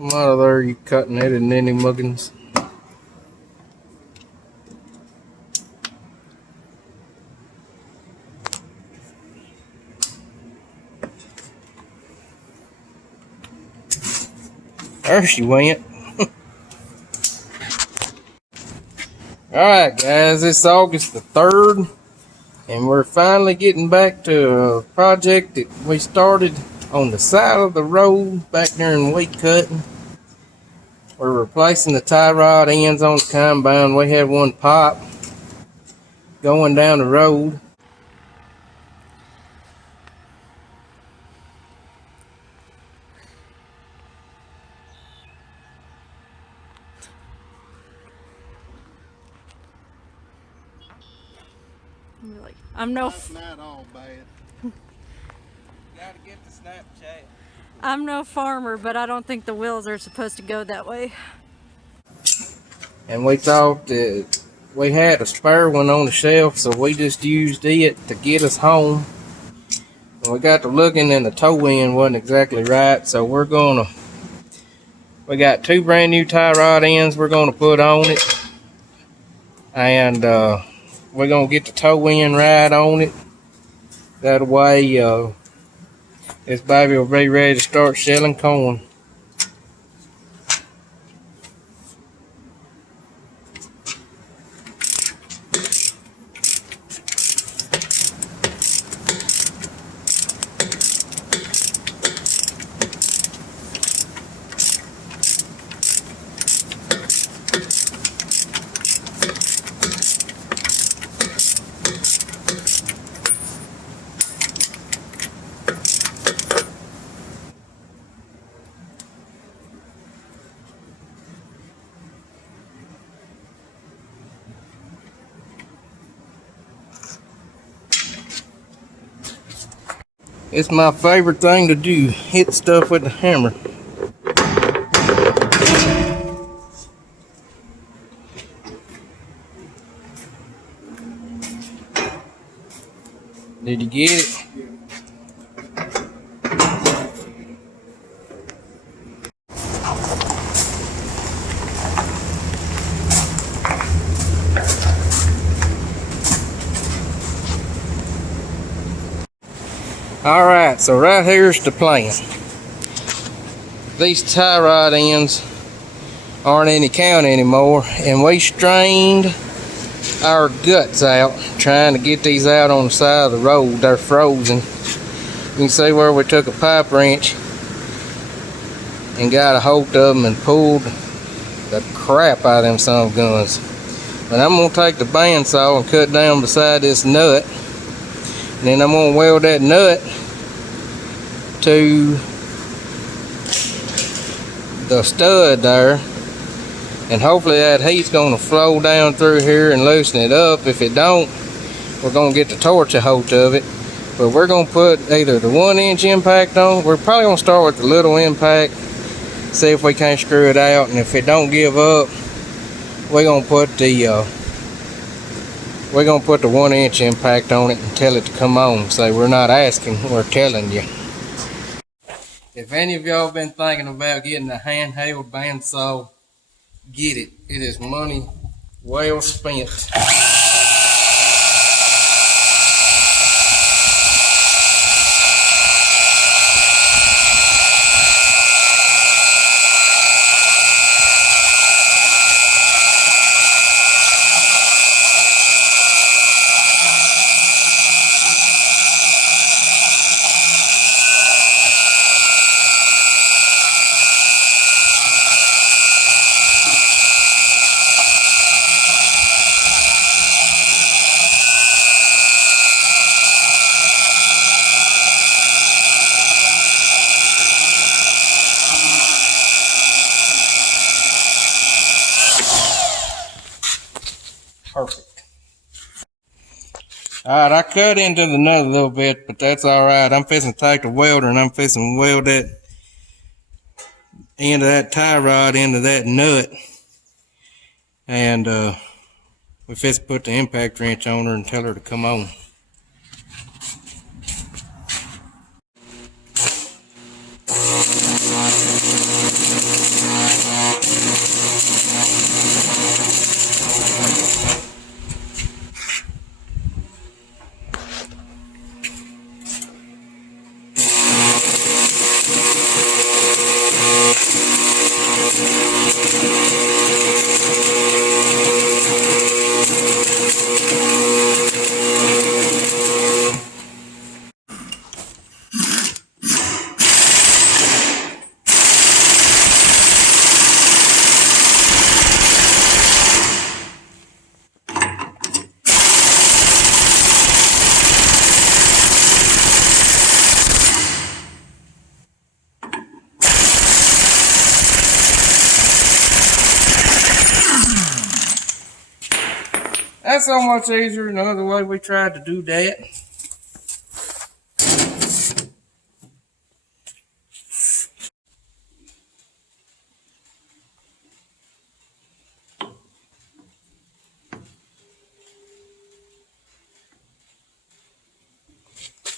Come out of there, you cotton-headed ninny muggins. There she went. Alright guys, it's August the 3rd, and we're finally getting back to a project that we started on the side of the road back during wheat cutting. We're replacing the tie rod ends on the combine. We had one pop going down the road. I'm no. That's not all bad. Gotta get the Snapchat. I'm no farmer, but I don't think the wheels are supposed to go that way. And we thought that we had a spare one on the shelf, so we just used it to get us home. And we got to looking, and the toe end wasn't exactly right, so we got two brand new tie rod ends we're gonna put on it, and we're gonna get the toe end right on it. That way, this baby will be ready to start selling corn. It's my favorite thing to do, hit stuff with the hammer. Did you get it? Alright, so right here's the plan. These tie rod ends aren't any count anymore, and we strained our guts out trying to get these out on the side of the road. They're frozen. You can see where we took a pipe wrench and got a hold of them and pulled the crap out of them son of guns. But I'm going to take the bandsaw and cut down beside this nut. And then I'm going to weld that nut to the stud there. And hopefully that heat's going to flow down through here and loosen it up. If it don't, we're going to get the torch a hold of it. But we're going to put either the 1-inch impact on. We're probably going to start with the little impact. See if we can't screw it out. And if it don't give up, we're going to put the 1-inch impact on it and tell it to come on. So we're not asking, we're telling you. If any of y'all been thinking about getting a handheld bandsaw, get it. It is money well spent. Perfect. Alright, I cut into the nut a little bit, but that's alright. I'm fixing to take the welder and I'm fixing to weld that end of that tie rod into that nut. And we fixing to put the impact wrench on her and tell her to come on. That's so much easier than the other way we tried to do that.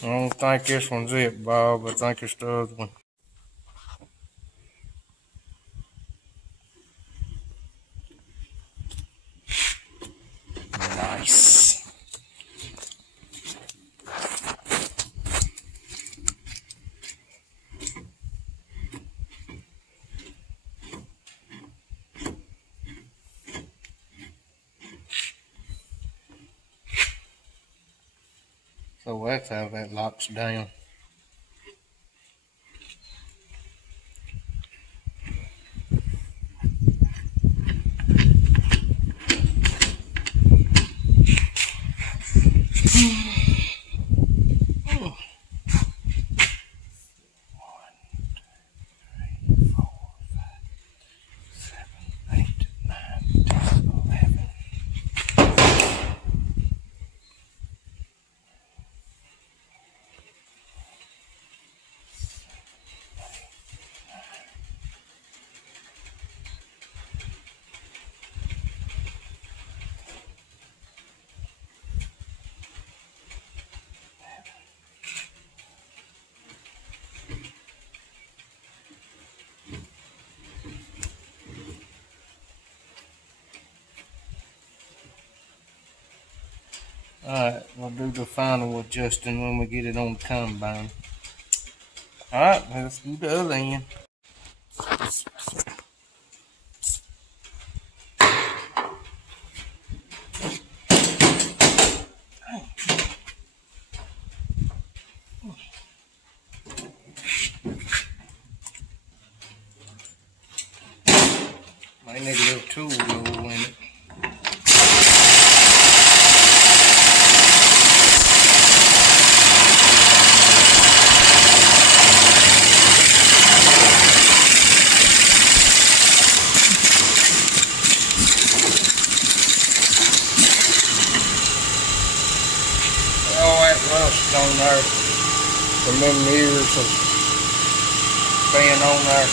I don't think this one's it, Bob. I think it's the other one. Nice. So that's how that locks down. Alright, we'll do the final adjusting when we get it on the combine. Alright, let's do the other end. Might need a little tool roll in it. All that rust on there from them years of being on there.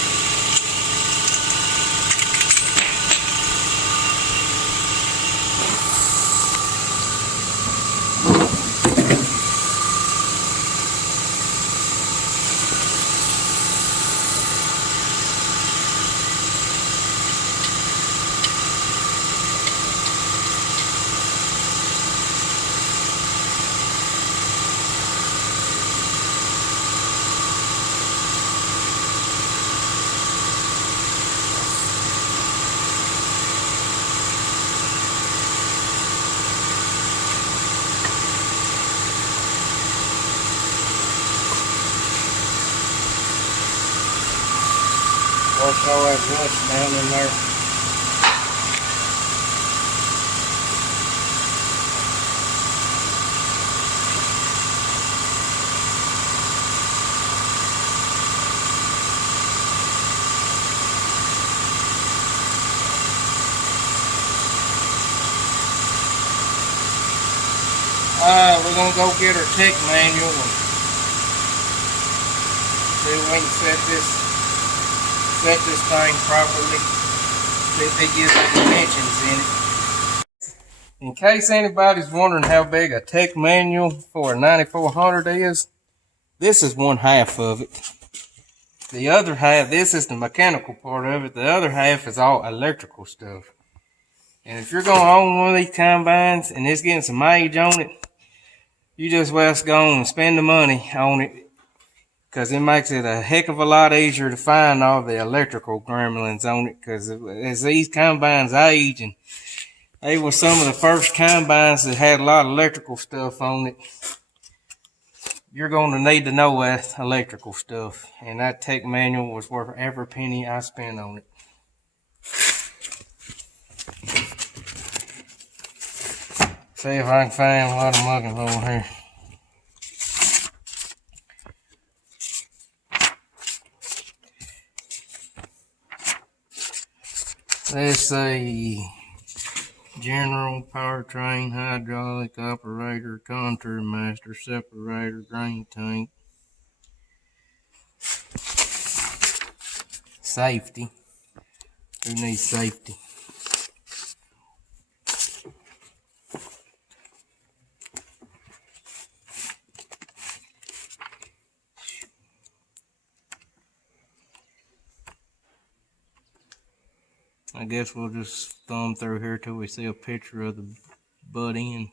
Wash all that rust down in there. We're gonna go get our tech manual and see if we can set this thing properly. See if they give the dimensions in it. In case anybody's wondering how big a tech manual for a 9400 is, this is one half of it. The other half, this is the mechanical part of it. The other half is all electrical stuff. And if you're going to own one of these combines and it's getting some age on it, you just best go and spend the money on it, because it makes it a heck of a lot easier to find all the electrical gremlins on it. Because as these combines age, and they were some of the first combines that had a lot of electrical stuff on it, you're going to need to know that electrical stuff. And that tech manual was worth every penny I spent on it. See if I can find a lot of muggins over here. Let's see. General, powertrain, hydraulic, operator, contour master, separator, drain tank. Safety. Who needs safety? I guess we'll just thumb through here till we see a picture of the butt end.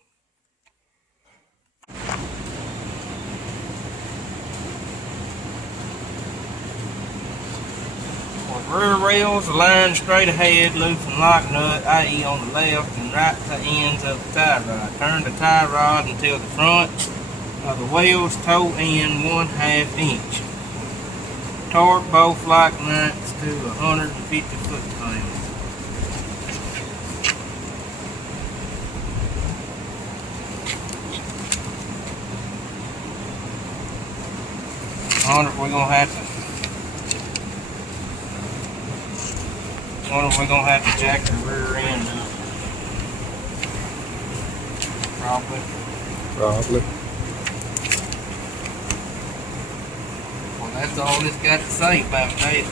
With rear rails aligned straight ahead, loosen lock nut, i.e. on the left and right ends of the tie rod. Turn the tie rod until the front of the wheels toe in 1/2 inch. Torque both lock nuts to 150 foot-pounds. I wonder if we're gonna have to jack the rear end up. Probably. Well, that's all it's got to say about that.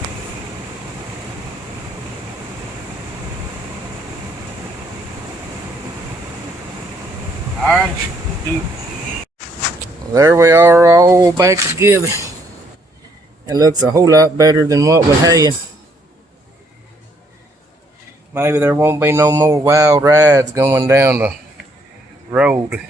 Alright, do it. Well, there we are, all back together. It looks a whole lot better than what we had. Maybe there won't be no more wild rides going down the road.